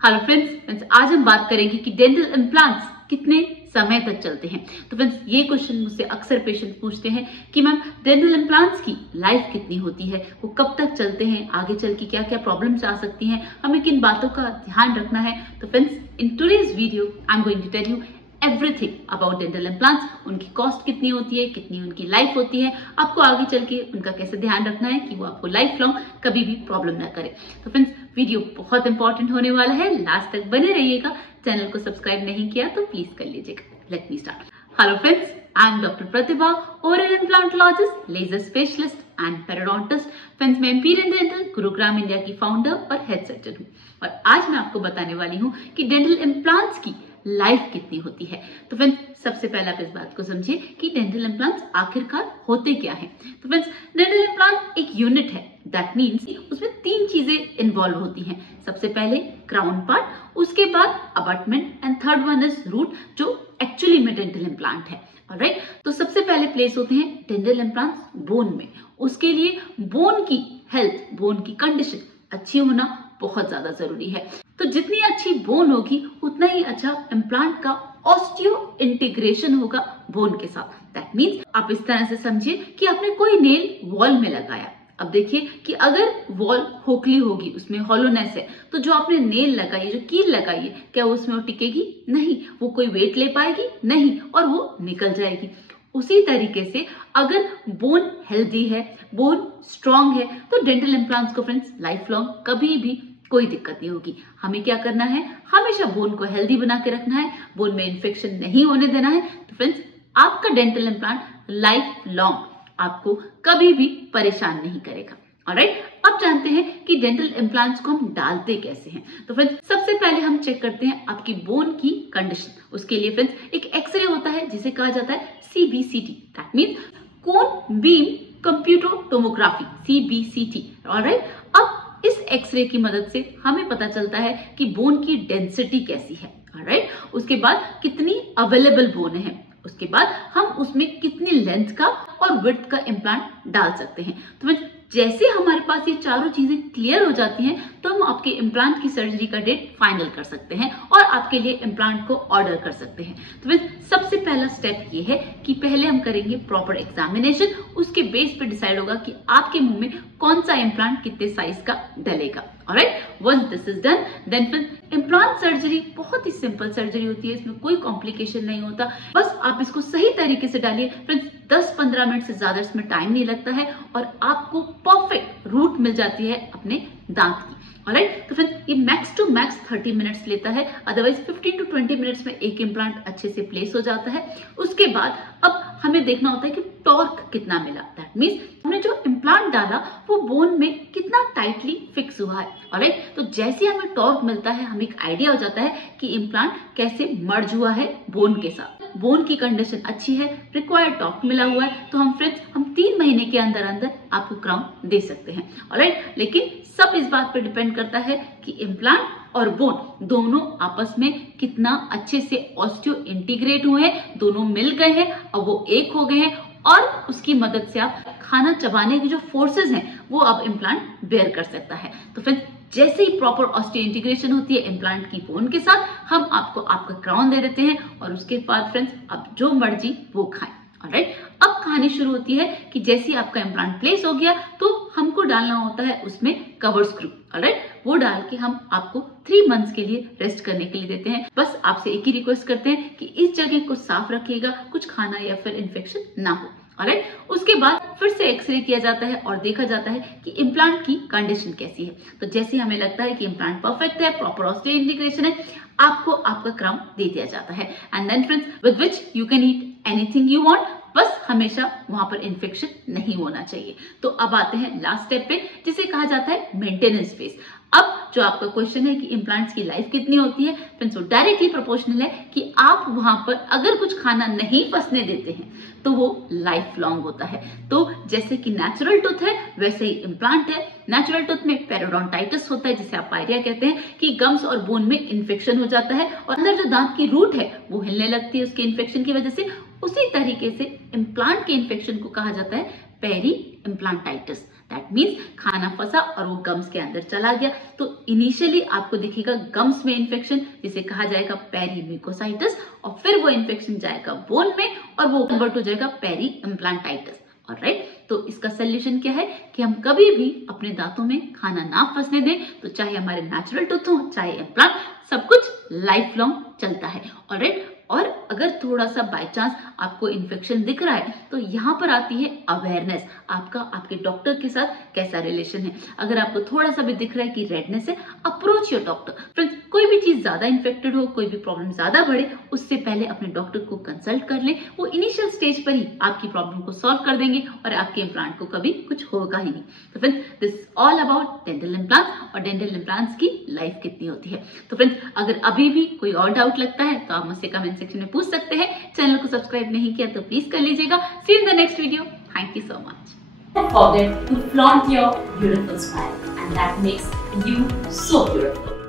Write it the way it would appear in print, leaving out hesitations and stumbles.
Hello friends, आज हम बात करेंगे कि डेंटल इम्प्लांट्स कितने समय तक चलते हैं। तो फ्रेंड्स, ये क्वेश्चन मुझसे अक्सर पेशेंट पूछते हैं कि मैम डेंटल इम्प्लांट्स की लाइफ कितनी होती है, वो कब तक चलते हैं, आगे चल के क्या क्या प्रॉब्लम्स आ सकती हैं, हमें किन बातों का ध्यान रखना है। तो friends, in today's video I am going to tell you everything about dental implants. उनकी कॉस्ट कितनी होती है, कितनी उनकी लाइफ होती है, आपको आगे चल के उनका कैसे ध्यान रखना है कि वो आपको लाइफ लॉन्ग कभी भी प्रॉब्लम ना करे। तो फ्रेंड्स, वीडियो बहुत इंपॉर्टेंट होने वाला है, लास्ट तक बने रहिएगा। चैनल को सब्सक्राइब नहीं किया तो प्लीज कर लीजिएगा। Let me start. Hello friends, I am doctor Pratibha, oral implantologist, laser specialist and periodontist. Friends, मैं एम्पीरियल डेंटल गुरुग्राम इंडिया की फाउंडर और हेड सर्जन हूँ और आज मैं आपको बताने वाली हूँ कि डेंटल इम्प्लांट्स की लाइफ कितनी होती है। तो फ्रेंड्स, सबसे पहले आप इस बात को समझिए कि डेंटल इम्प्लांट्स आखिरकार होते क्या हैं। तो फ्रेंड्स, डेंटल इम्प्लांट एक यूनिट है, दैट मीन्स उसमें तीन चीजें इन्वॉल्व होती हैं। सबसे पहले क्राउन पार्ट, उसके बाद abutment and third one is root, जो एक्चुअली में डेंटल इम्प्लांट है। ऑलराइट, तो सबसे पहले प्लेस होते हैं डेंटल इम्प्लांट्स बोन में। उसके लिए बोन की हेल्थ, बोन की कंडीशन अच्छी होना बहुत ज्यादा जरूरी है। तो जितनी अच्छी बोन होगी उतना ही अच्छा इम्प्लांट का ऑस्टियो इंटीग्रेशन होगा बोन के साथ। दैट मीन्स आप इस तरह से समझिए कि आपने कोई नेल वॉल में लगाया। अब देखिए कि अगर वॉल खोखली होगी, उसमें हॉलोनेस है, तो जो आपने नेल लगाई है, जो कील लगाई है, क्या उसमें वो टिकेगी? नहीं, वो कोई वेट ले पाएगी? नहीं, और वो निकल जाएगी। उसी तरीके से अगर बोन हेल्दी है, बोन स्ट्रांग है, तो डेंटल इम्प्लांट्स को फ्रेंड्स लाइफ लॉन्ग कभी भी कोई दिक्कत नहीं होगी। हमें क्या करना है, हमेशा बोन को हेल्दी बना के रखना है, बोन में इन्फेक्शन नहीं होने देना है। तो फ्रेंड्स, आपका डेंटल इम्प्लांट लाइफ लॉन्ग आपको कभी भी परेशान नहीं करेगा। ऑलराइट, अब जानते हैं कि डेंटल इम्प्लांट्स को हम डालते कैसे हैं। तो फ्रेंड्स, सबसे पहले हम चेक करते हैं आपकी बोन की कंडीशन। उसके लिए फ्रेंड्स एक एक्सरे होता है जिसे कहा जाता है CBCT, that means cone beam computer tomography, CBCT। Alright, अब इस एक्सरे की मदद से हमें पता चलता है कि बोन की डेंसिटी कैसी है। ऑलराइट, उसके बाद कितनी अवेलेबल बोन है, उसके बाद हम उसमें कितनी लेंथ का और विड्थ का इम्प्लांट डाल सकते हैं। तो जैसे हमारे पास ये चारों चीजें क्लियर हो जाती हैं तो हम आपके इम्प्लांट की सर्जरी का डेट फाइनल कर सकते हैं और आपके लिए इम्प्लांट को ऑर्डर कर सकते हैं। तो सबसे पहला स्टेप ये है कि पहले हम करेंगे प्रॉपर एग्जामिनेशन। उसके बेस पे डिसाइड होगा कि आपके मुंह में कौन सा इम्प्लांट कितने साइज का डलेगा। Alright, once this is done, then फिर इम्प्लांट सर्जरी बहुत ही सिंपल सर्जरी होती है, इसमें कोई कॉम्प्लिकेशन नहीं होता। बस आप इसको सही तरीके से डालिए। फ्रेंड्स, 10-15 मिनट से ज्यादा इसमें टाइम नहीं लगता है और आपको परफेक्ट रूट मिल जाती है अपने दांत की। ऑलराइट, तो फ्रेंड्स, ये मैक्स टू मैक्स 30 मिनट्स लेता है, अदरवाइज 15 to 20 मिनट्स में एक इम्प्लांट अच्छे से प्लेस हो जाता है। उसके बाद अब हमें देखना होता है कि टॉर्क कितना मिला, दैट मीन्स हमने जो इम्प्लांट डाला वो बोन में कितना टाइटली फिक्स हुआ है। ऑलराइट, तो जैसे हमें टॉर्क मिलता है हमें एक आइडिया हो जाता है कि इम्प्लांट कैसे मर्ज हुआ है बोन के साथ। बोन की कंडीशन अच्छी है, रिक्वायर्ड टॉर्क मिला हुआ है, तो हम 3 महीने के अंदर अंदर आपको क्राउन दे सकते हैं। ऑलराइट, लेकिन सब इस बात पर डिपेंड करता है कि इम्प्लांट और बोन दोनों आपस में कितना अच्छे से ऑस्टियो इंटीग्रेट हुए हैं, दोनों मिल गए हैं और वो एक हो गए हैं, और उसकी मदद से आप खाना चबाने की जो फोर्सेस हैं वो अब इम्प्लांट बेयर कर सकता है। तो फिर जैसे ही प्रॉपर ऑस्टियो इंटीग्रेशन होती है इम्प्लांट की बोन के साथ, हम आपको आपका क्राउन दे देते हैं और उसके बाद फ्रेंड्स आप जो मर्जी वो खाएं। ऑलराइट, अब कहानी शुरू होती है कि जैसे आपका इम्प्लांट प्लेस हो गया तो हमको डालना होता है उसमें कवर स्क्रू। ऑलराइट, वो डाल के हम आपको 3 मंथ्स के लिए रेस्ट करने के लिए देते हैं। बस आपसे एक ही रिक्वेस्ट करते हैं कि इस जगह को साफ रखिएगा, कुछ खाना या फिर इन्फेक्शन ना हो। ऑलराइट, उसके बाद फिर से एक्सरे किया जाता है और देखा जाता है कि इम्प्लांट की कंडीशन कैसी है। तो जैसे हमें लगता है कि इम्प्लांट परफेक्ट है, प्रॉपर ऑस्टियो इंटीग्रेशन है, आपको आपका क्राउन दे दिया जाता है। And then friends, with which you can eat anything you want, बस हमेशा वहां पर इन्फेक्शन नहीं होना चाहिए। तो अब आते हैं लास्ट स्टेप पे, जिसे कहा जाता है मेंटेनेंस फेज। अब जो आपका क्वेश्चन है कि इम्प्लांट्स की लाइफ कितनी होती है, फ्रेंड्स वो डायरेक्टली प्रोपोर्शनल है कि आप वहां पर अगर कुछ खाना नहीं फंसने देते हैं तो वो लाइफ लॉन्ग होता है। तो जैसे कि नेचुरल टूथ है वैसे ही इम्प्लांट है। नेचुरल टूथ में पेरोडोंटाइटिस होता है, जिसे आप पायरिया कहते हैं, कि गम्स और बोन में इन्फेक्शन हो जाता है और अंदर जो दांत की रूट है वो हिलने लगती है उसके इन्फेक्शन की वजह से। उसी तरीके से इम्प्लांट के इन्फेक्शन को कहा जाता है पेरी इम्प्लांटाइटिस। दैट मीन्स खाना फंसा और वो गम्स के अंदर चला गया। तो इनिशियली आपको दिखेगा गम्स में इन्फेक्शन, जिसे कहा जाएगा पेरीम्यूकोसाइटिस, और फिर वो इन्फेक्शन जाएगा बोन में और वो कन्वर्ट हो जाएगा पेरी इम्प्लांटाइटिस। ऑलराइट, तो इसका सोल्यूशन क्या है कि हम कभी भी अपने दांतों में खाना ना फंसने दें। तो चाहे हमारे नेचुरल टूथ हो चाहे इम्प्लांट, सब कुछ लाइफ लॉन्ग चलता है। ऑलराइट, और अगर थोड़ा सा बाय चांस आपको इन्फेक्शन दिख रहा है तो यहाँ पर आती है अवेयरनेस, आपका आपके डॉक्टर के साथ कैसा रिलेशन है। अगर आपको थोड़ा सा भी दिख रहा है कि रेडनेस है, अप्रोच योर डॉक्टर। फ्रेंड्स, कोई भी चीज ज्यादा इन्फेक्टेड हो, कोई भी प्रॉब्लम ज्यादा बढ़े, उससे पहले अपने डॉक्टर को कंसल्ट कर लें। वो इनिशियल स्टेज पर ही आपकी प्रॉब्लम को सॉल्व कर देंगे और आपके इम्प्लांट को कभी कुछ होगा ही नहीं। तो friends, this all about dental implants और डेंटल इम्प्लांट्स की लाइफ कितनी होती है। तो फ्रेंड्स, अगर अभी भी कोई और डाउट लगता है तो आप मुझसे कमेंट सेक्शन में पूछ सकते हैं। चैनल को सब्सक्राइब नहीं किया तो प्लीज कर लीजिएगा। See you in the next video. Thank you so much. Don't forget to flaunt your beautiful smile, and that makes you so beautiful.